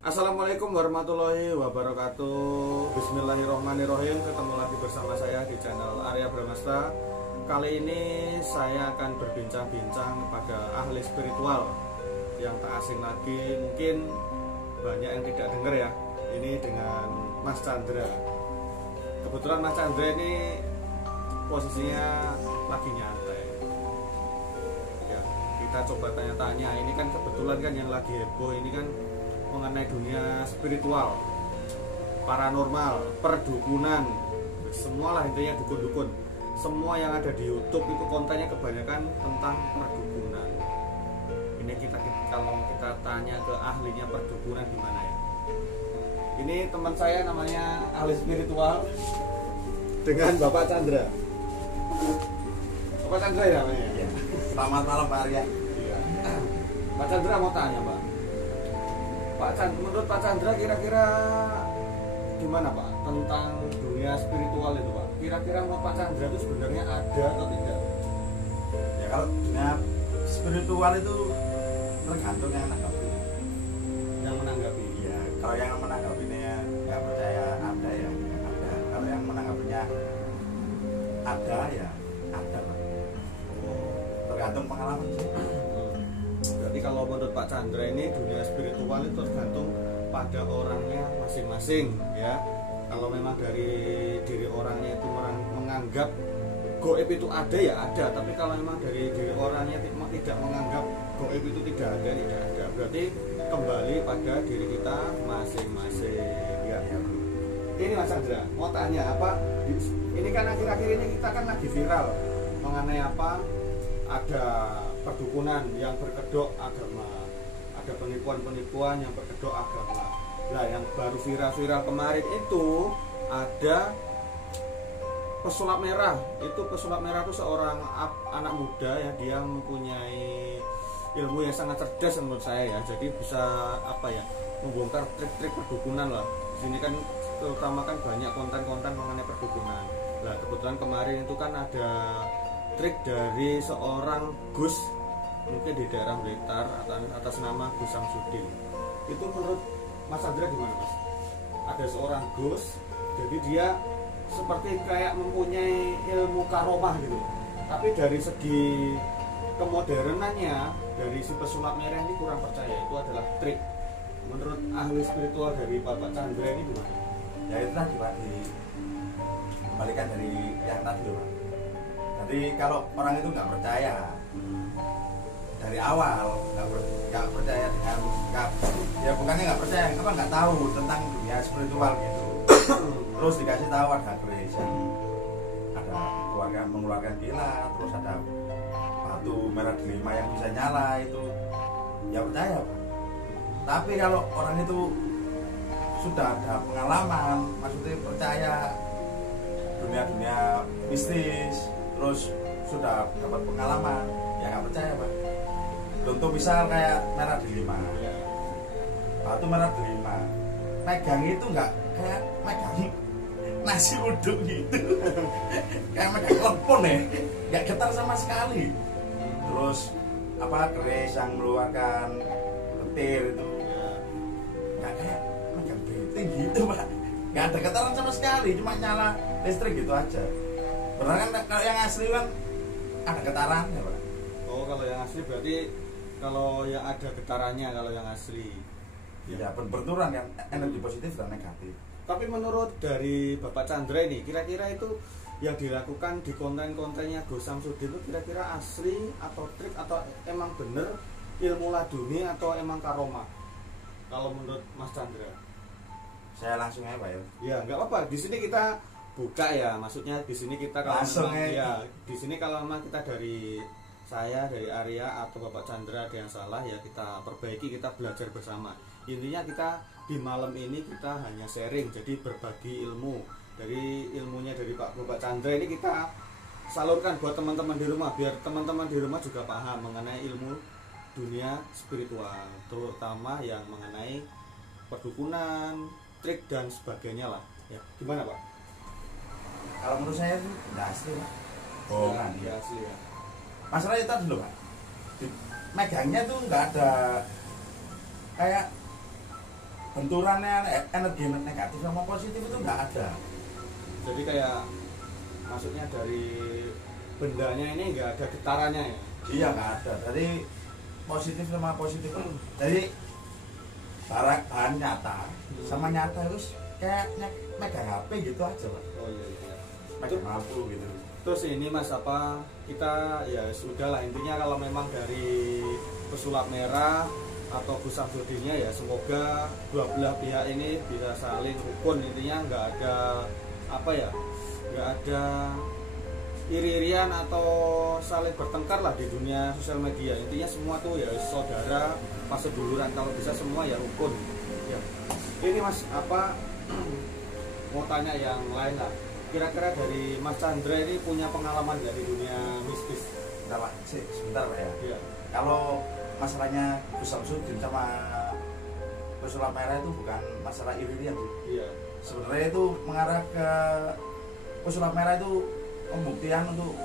Assalamualaikum warahmatullahi wabarakatuh. Bismillahirrahmanirrahim. Ketemu lagi bersama saya di channel Arya Bramasta. Kali ini saya akan berbincang-bincang kepada ahli spiritual yang tak asing lagi. Mungkin banyak yang tidak dengar ya. Ini dengan Mas Chandra. Kebetulan Mas Chandra ini posisinya lagi nyantai ya, kita coba tanya-tanya. Ini kan kebetulan kan yang lagi heboh ini kan mengenai dunia spiritual, paranormal, perdukunan, semualah intinya dukun-dukun. Semua yang ada di YouTube itu kontennya kebanyakan tentang perdukunan. Ini kalau kita tanya ke ahlinya perdukunan gimana ya? Ini teman saya namanya ahli spiritual dengan Bapak Chandra. Bapak Chandra ya namanya? Ya. Selamat malam Pak Arya. Iya. Pak Chandra mau tanya Pak. Menurut Pak Chandra kira-kira gimana Pak tentang dunia spiritual itu Pak? Kira-kira menurut Pak Chandra itu sebenarnya ada atau tidak? Ya kalau dunia spiritual itu tergantung yang menanggapi. Yang menanggapi? Ya kalau yang menanggapinya nggak percaya ada ya ada. Kalau yang menanggapinya ada ya ada Pak. Tergantung pengalaman sih. Berarti kalau menurut Pak Chandra ini dunia spiritual itu tergantung pada orangnya masing-masing ya. Kalau memang dari diri orangnya itu menganggap gaib itu ada ya ada, tapi kalau memang dari diri orangnya tidak menganggap gaib itu tidak ada. Berarti kembali pada diri kita masing-masing ya. Ini Mas Chandra mau tanya apa? Ini kan akhir-akhir ini kita kan lagi viral mengenai apa? Ada perdukunan yang berkedok agama, ada penipuan-penipuan yang berkedok agama. Nah, yang baru viral-viral kemarin itu ada pesulap merah. Itu pesulap merah itu seorang anak muda ya, dia mempunyai ilmu yang sangat cerdas menurut saya ya. Jadi bisa apa ya, membongkar trik-trik perdukunan lah. Di sini kan terutama kan banyak konten-konten mengenai perdukunan. Nah, kebetulan kemarin itu kan ada trik dari seorang Gus mungkin di daerah Blitar atas nama Gus Samsudin. Itu menurut Mas Chandra gimana Mas? Ada seorang Gus, jadi dia seperti kayak mempunyai ilmu karomah gitu. Tapi dari segi kemodernannya dari si pesulap merah ini kurang percaya itu adalah trik. Menurut ahli spiritual dari Bapak Chandra ini gimana? Ya itu tadi Pak, dikembalikan dari yang tadi loh Pak. Jadi kalau orang itu nggak percaya dari awal, nggak percaya dengan ya bukannya nggak percaya, apa nggak tahu tentang dunia spiritual gitu. Terus dikasih tahu ada keris yang ada mengeluarkan kilat, terus ada batu merah delima yang bisa nyala itu, ya percaya Pak. Tapi kalau orang itu sudah ada pengalaman, maksudnya percaya dunia mistis, terus sudah dapat pengalaman, ya nggak percaya Pak. Contoh misal kayak merah delima, batu merah delima, megang itu nggak kayak megang nasi uduk gitu, kayak megang lepon ya, nggak getar sama sekali. Terus apa keris yang mengeluarkan petir itu, nggak kayak megang benteng gitu Pak, nggak ada getaran sama sekali, cuma nyala listrik gitu aja. Benar kan kalau yang asli kan ada getaran ya Pak? Oh kalau yang asli berarti kalau yang ada getarannya kalau yang asli. Ya berbenturan kan energi positif dan negatif. Tapi menurut dari Bapak Chandra ini kira-kira itu yang dilakukan di konten-kontennya Gus Samsudin itu kira-kira asli atau trik atau emang bener ilmu laduni atau emang karomah? Kalau menurut Mas Chandra? Saya langsung aja Pak ya. Ya nggak apa-apa. Di sini kita buka ya, maksudnya di sini kita kalau langsung memang, ya di sini kalau memang kita dari saya dari Arya atau Bapak Chandra ada yang salah ya kita perbaiki, kita belajar bersama. Intinya kita di malam ini kita hanya sharing, jadi berbagi ilmu. Dari ilmunya dari Bapak Chandra ini kita salurkan buat teman-teman di rumah, biar teman-teman di rumah juga paham mengenai ilmu dunia spiritual, terutama yang mengenai perdukunan, trik dan sebagainya lah. Ya, gimana Pak? Kalau menurut saya sih nggak asli Pak. Bohongan ya asli ya. Masalahnya tadi loh Pak, megangnya tuh nggak ada kayak benturannya energi negatif sama positif itu nggak ada. Jadi kayak maksudnya dari bendanya ini nggak ada getarannya ya? Iya nggak ada. Jadi positif sama positif itu. Jadi bahan nyata sama nyata terus kayak megang HP gitu aja Pak. Oh iya iya. Megang lampu gitu. Terus ini Mas apa kita ya sudah lah intinya kalau memang dari pesulap merah atau Gus Samsudinnya ya semoga dua belah pihak ini bisa saling rukun, intinya nggak ada apa ya, nggak ada iri-irian atau saling bertengkar lah di dunia sosial media. Intinya semua tuh ya saudara, pas seduluran, kalau bisa semua ya rukun ya. Ini Mas apa mau tanya yang lain lah, kira-kira dari Mas Chandra ini punya pengalaman nggak di dunia mistis? Bentar Pak, sebentar Pak ya. Iya. Kalau masalahnya Gus Samsudin sama pesulap merah itu bukan masalah iri-irian sih. Iya. Sebenarnya itu mengarah ke pesulap merah itu pembuktian untuk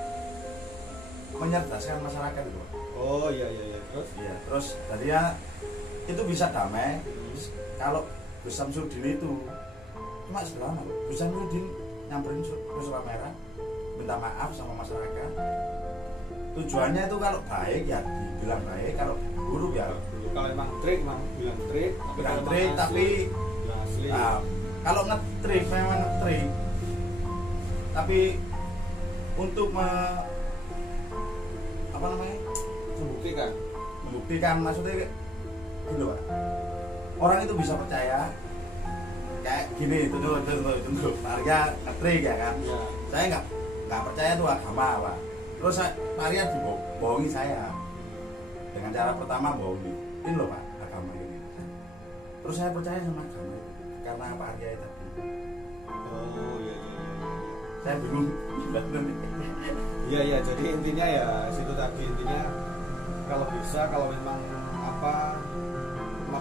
menyerdaskan masyarakat itu Pak. Oh iya iya iya. Terus? Iya, terus tadinya itu bisa damai kalau Gus Samsudin itu cuma sederhana loh. Gus Samsudin nyamperin pesulap merah minta maaf sama masyarakat. Tujuannya itu kalau baik ya dibilang baik, kalau buruk ya Kalau emang trik memang bilang trik, bilang kalau trik, emang tapi bilang asli. nah, kalau ngetrik memang ngetrik, tapi untuk apa namanya Membuktikan. membuktikan maksudnya gini Pak, orang itu bisa percaya kayak gini, itu harga ngetrik ya kan. Ya. Saya nggak percaya itu agama Pak. Terus Maria dibohongi saya dengan cara pertama bohongi, ini loh Pak agama ini. Terus saya percaya sama agama itu karena Pak Arya itu tadi. Oh iya iya iya. Saya bingung gimana nih. Iya iya, jadi intinya ya situ tadi, intinya kalau bisa, kalau memang apa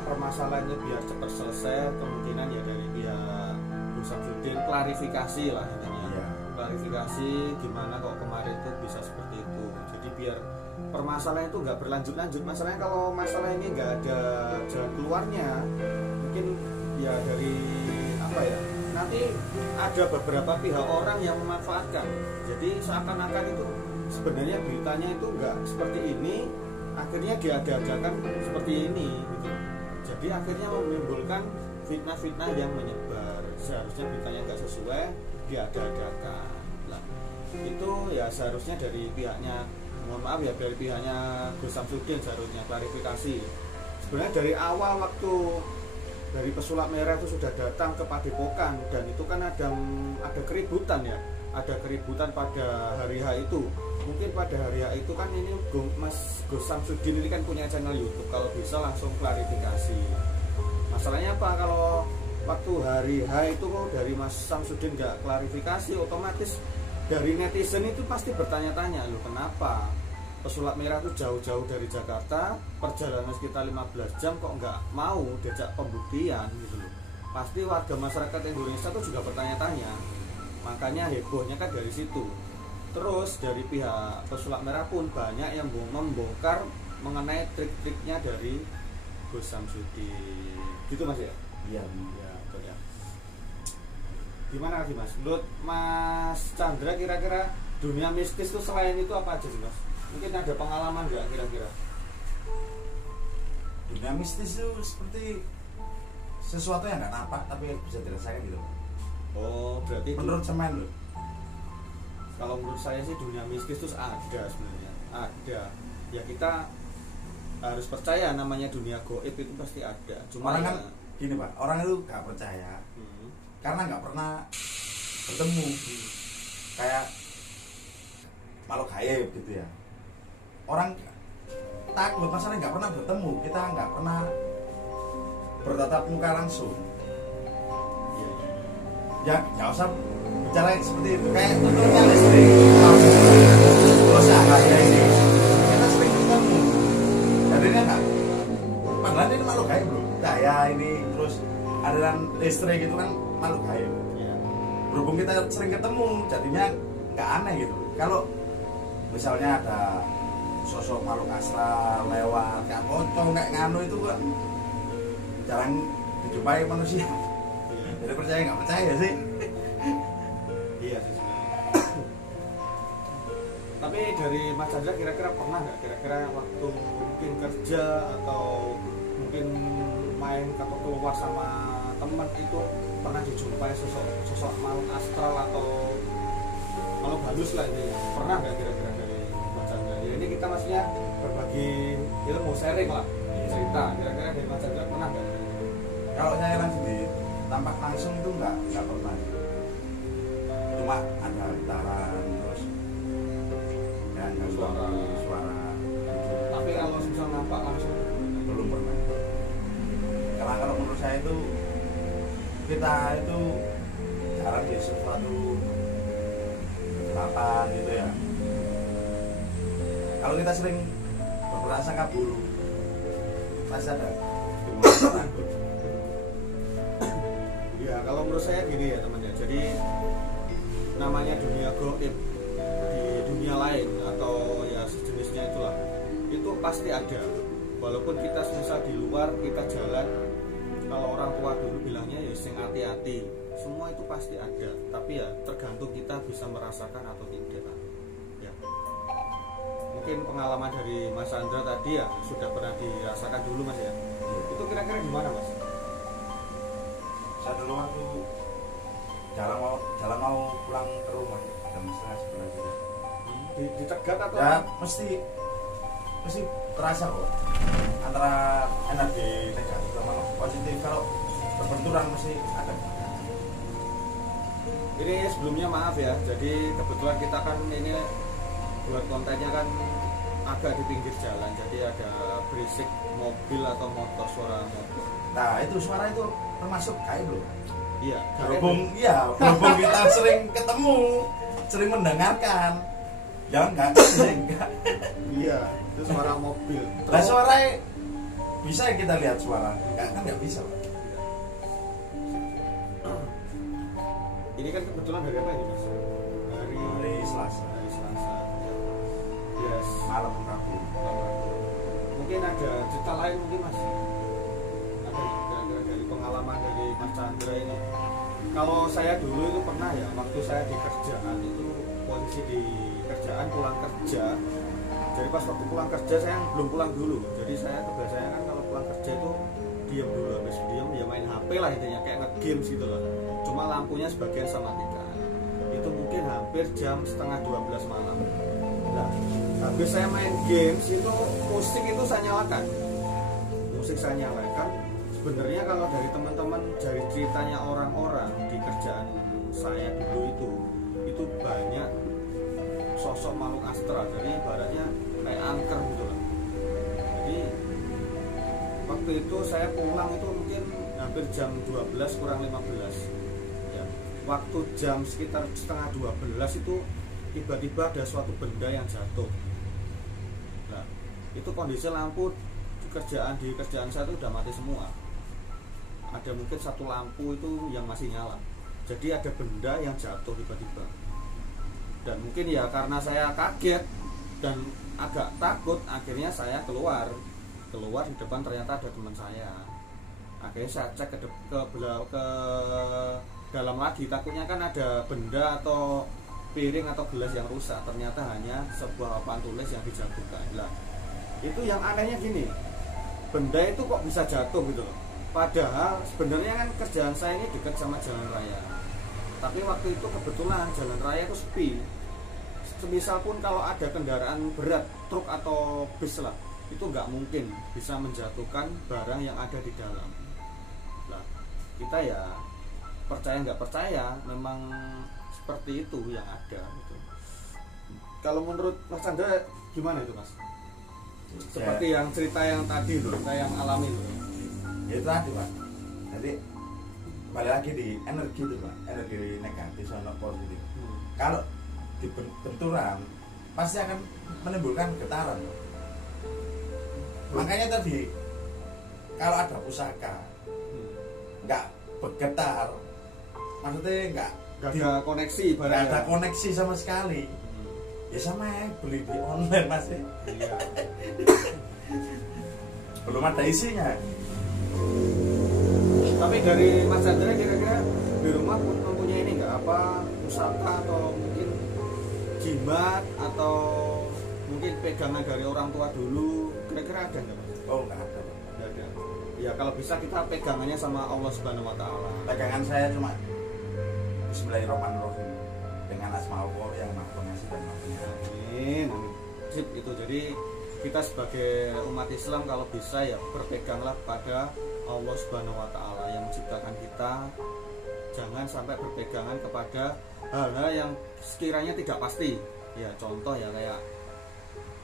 permasalahannya biar cepat selesai, kemungkinan ya dari pihak Gus Samsudin klarifikasi lah intinya. Iya. Klarifikasi gimana kok kemarin tuh bisa seperti itu. Jadi biar permasalahan itu nggak berlanjut-lanjut. Masalahnya kalau masalah ini nggak ada jalan keluarnya, mungkin ya dari apa ya, nanti ada beberapa pihak orang yang memanfaatkan. Jadi seakan-akan itu sebenarnya beritanya itu nggak seperti ini, akhirnya diada-adakan seperti ini gitu. Jadi akhirnya menimbulkan fitnah-fitnah yang menyebar. Seharusnya beritanya nggak sesuai, diada-adakan. Nah, itu ya seharusnya dari pihaknya, mohon maaf ya, dari pihaknya Gus Samsudin seharusnya klarifikasi. Sebenarnya dari awal waktu dari pesulap merah itu sudah datang ke Padepokan, dan itu kan ada keributan ya, ada keributan pada hari H itu. Mungkin pada hari H itu kan ini Mas Gus Samsudin ini kan punya channel YouTube, kalau bisa langsung klarifikasi. Masalahnya apa, kalau waktu hari H itu kok dari Mas Samsudin nggak klarifikasi, otomatis dari netizen itu pasti bertanya-tanya, loh kenapa pesulap merah itu jauh-jauh dari Jakarta, perjalanan sekitar 15 jam kok nggak mau diajak pembuktian gitu loh. Pasti warga masyarakat Indonesia itu juga bertanya-tanya, makanya hebohnya kan dari situ. Terus dari pihak pesulap merah pun banyak yang membongkar mengenai trik-triknya dari Gus Samsudin gitu Mas ya? Iya. Ya, betul ya. Gimana lagi Mas? Menurut Mas Chandra kira-kira dunia mistis itu selain itu apa aja sih Mas? Mungkin ada pengalaman nggak kira-kira? Dunia mistis itu seperti sesuatu yang nggak nampak tapi bisa dirasakan gitu. Oh, berarti Menurut semen loh. kalau menurut saya sih dunia mistis itu ada sebenarnya. Ada. Ya kita harus percaya, namanya dunia gaib itu pasti ada. Cuma Orang ya, kan gini Pak, orang itu nggak percaya karena nggak pernah bertemu kayak makhluk gaib gitu ya. Orang takut masalah nggak pernah bertemu, kita nggak pernah bertatap muka langsung. Ya nggak usah bicara seperti itu, kayak contohnya listrik terus cahaya ini kita sering ketemu, jadi nggak, padahal ini makhluk gaib bro, cahaya ini terus aliran listrik itu kan makhluk gaib. ya. Berhubung kita sering ketemu, jadinya nggak aneh gitu. Kalau misalnya ada sosok makhluk astral lewat kayak pocong kayak nganu itu kan dijumpai manusia. Jadi percaya nggak percaya sih? Iya sih sebenarnya. Tapi dari Mas Chandra kira-kira pernah nggak kira-kira waktu mungkin kerja atau mungkin main atau keluar sama teman itu pernah dijumpai sosok makhluk astral atau makhluk halus lah ini, pernah nggak kira-kira dari Mas Chandra? Ya ini kita maksudnya berbagi ilmu, sharing lah, cerita. Kira-kira dari Mas Chandra pernah nggak? Kalau saya langsung tampak langsung itu nggak pernah. Cuma ada getaran terus dan suara. Tapi kalau misal nampak langsung belum pernah. Karena kalau menurut saya itu kita itu jarang di sesuatu kesempatan gitu ya. Kalau kita sering berprasangka buruk pasti ada takut. Ya kalau menurut saya gini ya teman ya, jadi namanya dunia gaib di dunia lain atau ya sejenisnya itulah, itu pasti ada. Walaupun kita misal di luar kita jalan, kalau orang tua dulu bilangnya ya sing hati-hati, semua itu pasti ada. Tapi ya tergantung kita bisa merasakan atau tidak. Ya. Mungkin pengalaman dari Mas Chandra tadi ya sudah pernah dirasakan dulu Mas ya. Itu kira-kira gimana Mas? Saya dulu waktu jalan mau pulang ke rumah jam 11 gitu. Di Tegat atau? Ya mesti terasa kok antara energi negatif sama positif, kalau berbenturan mesti ada. Ini sebelumnya maaf ya, jadi kebetulan kita kan ini buat kontennya kan agak di pinggir jalan, jadi ada berisik mobil atau motor, suara motor. Nah itu suara itu termasuk gaib loh. Iya. Berhubung kita sering ketemu, sering mendengarkan. Ya enggak. Iya, itu suara mobil. Nah suaranya bisa kita lihat suara? Enggak bisa Pak. Ini kan kebetulan dari apa ini Mas? Hari Selasa. Hari Selasa. Yes. Malam Rabu. Mungkin ada cerita lain mungkin Mas? Ada kira-kira dari pengalaman dari Mas Chandra ini? Kalau saya dulu itu pernah ya, waktu saya di kerjaan itu posisi di kerjaan pulang kerja. Jadi pas waktu pulang kerja saya belum pulang dulu. Jadi saya kebiasaan kan kalau pulang kerja itu diam dulu, habis diam ya main HP lah intinya, kayak nge-games gitu loh. Cuma lampunya sebagian sama matikan. Itu mungkin hampir jam setengah 12 malam. Nah, habis saya main games itu musik itu saya nyalakan. Musik saya nyalakan. Sebenarnya kalau dari teman-teman, dari ceritanya orang-orang di kerjaan saya dulu itu banyak sosok makhluk astral, jadi ibaratnya kayak angker gitu loh. Jadi waktu itu saya pulang itu mungkin hampir jam 12 kurang 15 ya. Waktu jam sekitar setengah 12 itu tiba-tiba ada suatu benda yang jatuh. Nah itu kondisi lampu di kerjaan saya itu udah mati semua. Ada mungkin satu lampu itu yang masih nyala. Jadi ada benda yang jatuh tiba-tiba. Dan mungkin ya karena saya kaget dan agak takut, akhirnya saya keluar di depan, ternyata ada teman saya. Akhirnya saya cek ke dalam lagi, takutnya kan ada benda atau piring atau gelas yang rusak, ternyata hanya sebuah papan tulis yang dijatuhkan. Lah itu yang anehnya gini, benda itu kok bisa jatuh gitu loh. Padahal sebenarnya kan kerjaan saya ini dekat sama jalan raya. Tapi waktu itu kebetulan jalan raya itu sepi. Semisal pun kalau ada kendaraan berat, truk atau bis lah, itu nggak mungkin bisa menjatuhkan barang yang ada di dalam. Nah, kita ya percaya nggak percaya, memang seperti itu yang ada. Gitu. Kalau menurut Mas Chandra gimana itu Mas? Seperti yang cerita yang tadi loh, saya yang alami loh. Ya itu tadi Pak. Jadi balik lagi di energi itu Pak, energi negatif sama positif. Kalau di benturan pasti akan menimbulkan getaran. Makanya tadi kalau ada pusaka nggak bergetar, maksudnya nggak ada koneksi, nggak ada koneksi sama sekali. Ya sama ya beli di online Mas. Iya. Belum ada isinya. Tapi dari Mas Chandra kira-kira di rumah mempunyai ini nggak apa pusaka atau mungkin jimat atau mungkin pegangan dari orang tua dulu, kira-kira ada nggak Mas? Oh nggak ada. Nggak ada. Ya kalau bisa kita pegangannya sama Allah Subhanahu Wa Taala. Pegangan saya cuma Bismillahirrahmanirrahim dengan asmaul yang maha pengasih dan maha penyayang. Amin. Sip itu. Jadi kita sebagai umat Islam kalau bisa ya berpeganglah pada Allah Subhanahu Wa Taala yang menciptakan kita. Jangan sampai berpegangan kepada hal-hal yang sekiranya tidak pasti. Ya contoh ya kayak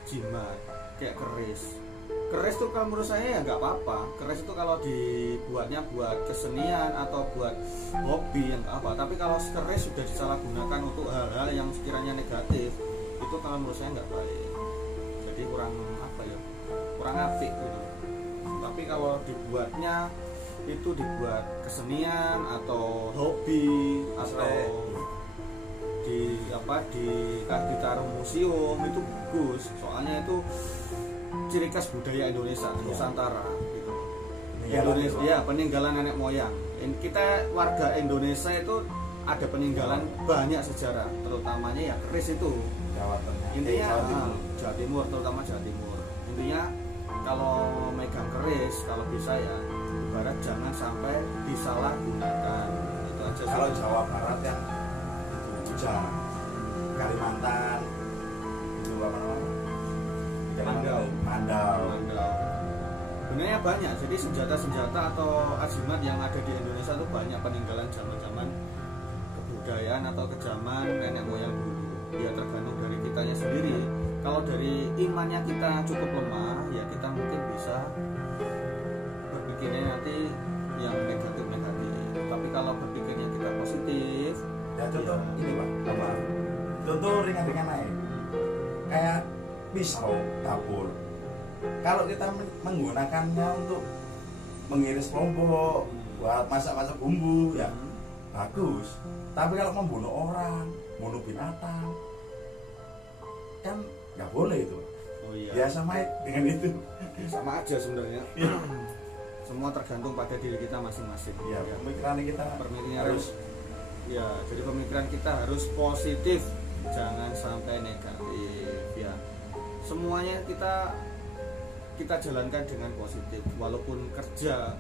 jimat, kayak keris. Keris itu kalau menurut saya ya nggak apa-apa. Keris itu kalau dibuatnya buat kesenian atau buat hobi yang nggak apa. Tapi kalau keris sudah disalahgunakan untuk hal-hal yang sekiranya negatif, itu kalau menurut saya nggak baik. Jadi kurang apa ya? Kurang apik gitu. Tapi kalau dibuatnya itu dibuat kesenian atau hobi atau ditaruh museum itu bagus. Soalnya itu ciri khas budaya Indonesia, Nusantara gitu. Indonesia ya peninggalan nenek moyang. Kita warga Indonesia itu ada peninggalan banyak sejarah, terutamanya ya keris itu. Intinya Jawa Timur, terutama Jawa Timur. Intinya kalau megang keris kalau bisa ya ibarat jangan sampai disalahgunakan. Itu aja. Kalau Jawa Barat yang Jogja, Kalimantan, itu apa namanya? Mandau. Sebenarnya banyak. Jadi senjata-senjata atau ajimat yang ada di Indonesia itu banyak peninggalan zaman-zaman kebudayaan atau kejaman nenek moyang dulu. Ya tergantung dari kitanya sendiri. Kalau dari imannya kita cukup lemah, ya kita mungkin bisa berpikirnya nanti yang negatif-negatif. Tapi kalau berpikirnya kita positif, ya contoh ini Pak, apa? Contoh ringan-ringan aja. Kayak pisau dapur. Kalau kita menggunakannya untuk mengiris lombok, buat masak-masak bumbu, ya bagus. Tapi kalau membunuh orang, bunuh binatang, kan nggak boleh itu. oh iya. Ya sama dengan itu. Sama aja sebenarnya. Semua tergantung pada diri kita masing-masing. Ya, pemikiran kita harus ya, jadi pemikiran kita harus positif, jangan sampai negatif ya. Semuanya kita jalankan dengan positif, walaupun kerja,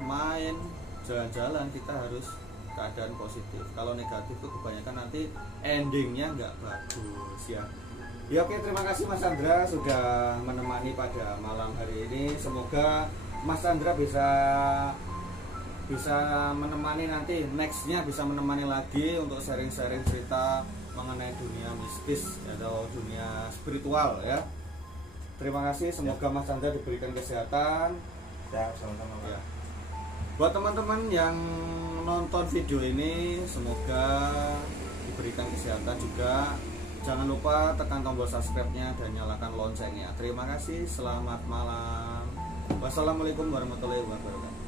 main, jalan-jalan, kita harus keadaan positif. Kalau negatif itu kebanyakan nanti endingnya nggak bagus ya. Ya oke, terima kasih Mas Chandra sudah menemani pada malam hari ini. Semoga Mas Chandra bisa menemani nanti nextnya, bisa menemani lagi untuk sharing-sharing cerita mengenai dunia mistis atau dunia spiritual ya. Terima kasih, semoga Mas Chandra diberikan kesehatan. Ya, sama-sama. Ya. Buat teman-teman yang nonton video ini, semoga diberikan kesehatan juga. Jangan lupa tekan tombol subscribe-nya dan nyalakan loncengnya. Terima kasih, selamat malam. Wassalamualaikum warahmatullahi wabarakatuh.